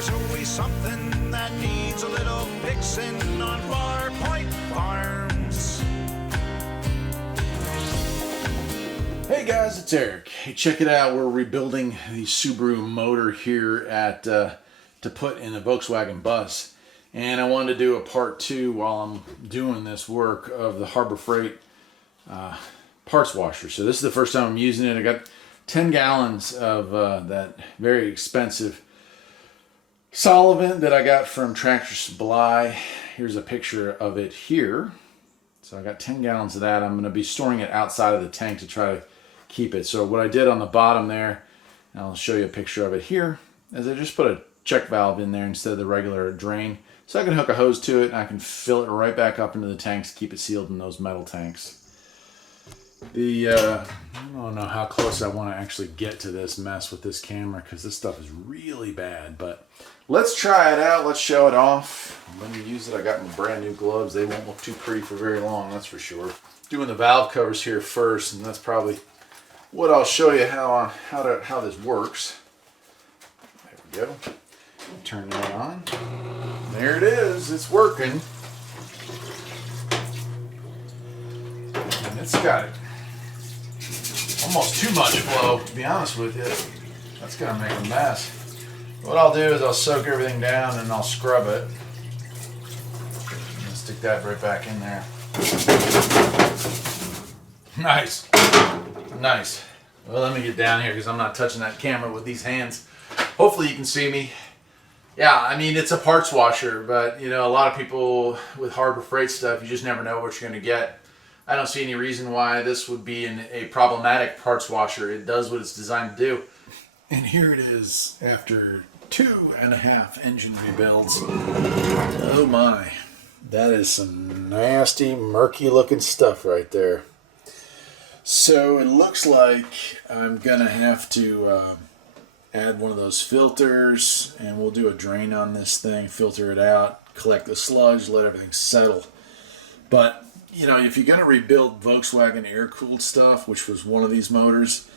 there's always something that needs a little fixing on Far Point Farms. Hey guys, it's Eric. Hey, check it out. We're rebuilding the Subaru motor here at to put in a Volkswagen bus. And I wanted to do a part 2 while I'm doing this work of the Harbor Freight parts washer. So this is the first time I'm using it. I got 10 gallons of that very expensive solvent that I got from Tractor Supply. Here's a picture of it here. So I got 10 gallons of that. I'm going to be storing it outside of the tank to try to keep it. So what I did on the bottom there, and I'll show you a picture of it here, is I just put a check valve in there instead of the regular drain. So I can hook a hose to it and I can fill it right back up into the tanks, keep it sealed in those metal tanks. I don't know how close I want to actually get to this mess with this camera because this stuff is really bad. But let's try it out. Let's show it off. When you use it, I got my brand new gloves. They won't look too pretty for very long, that's for sure. Doing the valve covers here first, and that's probably what I'll show you how this works. There we go. Turn that on. There it is. It's working. And it's got almost too much flow, to be honest with you. That's going to make a mess. What I'll do is I'll soak everything down and I'll scrub it. And stick that right back in there. Nice. Nice. Well, let me get down here because I'm not touching that camera with these hands. Hopefully you can see me. Yeah, I mean, it's a parts washer, but, you know, a lot of people with Harbor Freight stuff, you just never know what you're going to get. I don't see any reason why this would be a problematic parts washer. It does what it's designed to do. And here it is after 2.5 engine rebuilds. Oh my. That is some nasty, murky looking stuff right there. So it looks like I'm going to have to add one of those filters, and we'll do a drain on this thing, filter it out, collect the sludge, let everything settle. But, you know, if you're going to rebuild Volkswagen air-cooled stuff, which was one of these motors,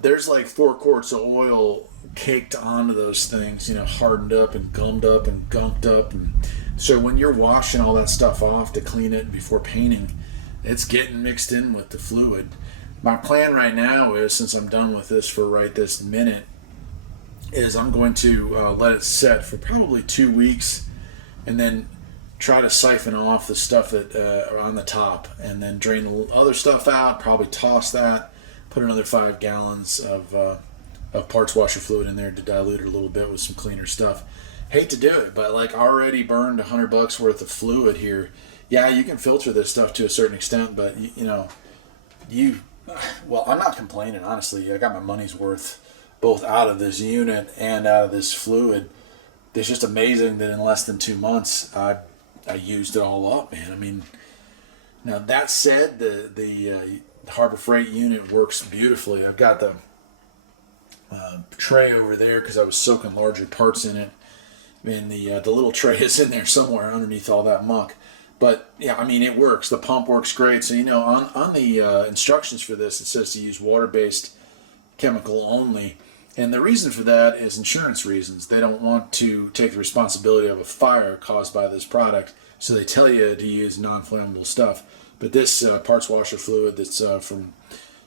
there's like 4 quarts of oil caked onto those things, you know, hardened up and gummed up and gunked up. And so when you're washing all that stuff off to clean it before painting, it's getting mixed in with the fluid. My plan right now is, since I'm done with this for right this minute, is I'm going to let it set for probably 2 weeks and then try to siphon off the stuff that are on the top and then drain the other stuff out, probably toss that, put another 5 gallons of parts washer fluid in there to dilute it a little bit with some cleaner stuff. Hate to do it, but like already burned $100 worth of fluid here. Yeah, you can filter this stuff to a certain extent, but well, I'm not complaining, honestly. I got my money's worth both out of this unit and out of this fluid. It's just amazing that in less than 2 months, I used it all up, man. I mean, now that said, the Harbor Freight unit works beautifully. I've got the tray over there because I was soaking larger parts in it. I mean, the little tray is in there somewhere underneath all that muck. But yeah, I mean, it works. The pump works great. So, you know, on the instructions for this, it says to use water-based chemical only. And the reason for that is insurance reasons. They don't want to take the responsibility of a fire caused by this product, so they tell you to use non-flammable stuff. But this parts washer fluid that's from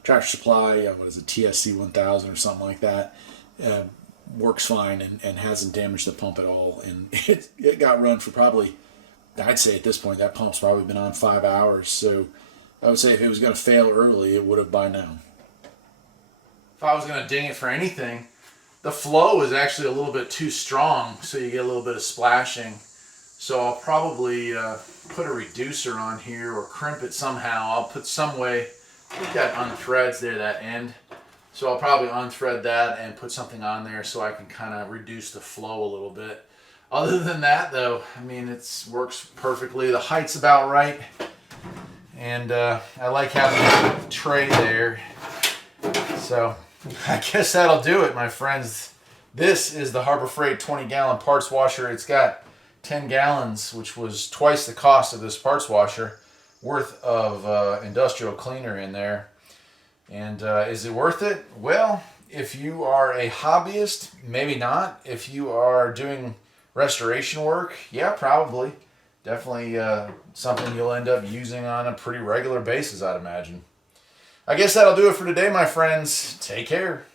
Tractor Supply, what is it, TSC 1000 or something like that, works fine and hasn't damaged the pump at all. And it got run for probably, I'd say at this point, that pump's probably been on 5 hours. So I would say if it was going to fail early, it would have by now. If I was going to ding it for anything, the flow is actually a little bit too strong, so you get a little bit of splashing. So I'll probably put a reducer on here or crimp it somehow. I'll put some way, I think that unthreads there, that end. So I'll probably unthread that and put something on there so I can kind of reduce the flow a little bit. Other than that, though, I mean, it works perfectly. The height's about right. And I like having the tray there. So I guess that'll do it, my friends. This is the Harbor Freight 20-gallon parts washer. It's got 10 gallons, which was twice the cost of this parts washer, worth of industrial cleaner in there. And is it worth it? Well, If you are a hobbyist, maybe not. If you are doing restoration work, yeah, probably. Definitely something you'll end up using on a pretty regular basis, I'd imagine. I guess that'll do it for today, my friends. Take care.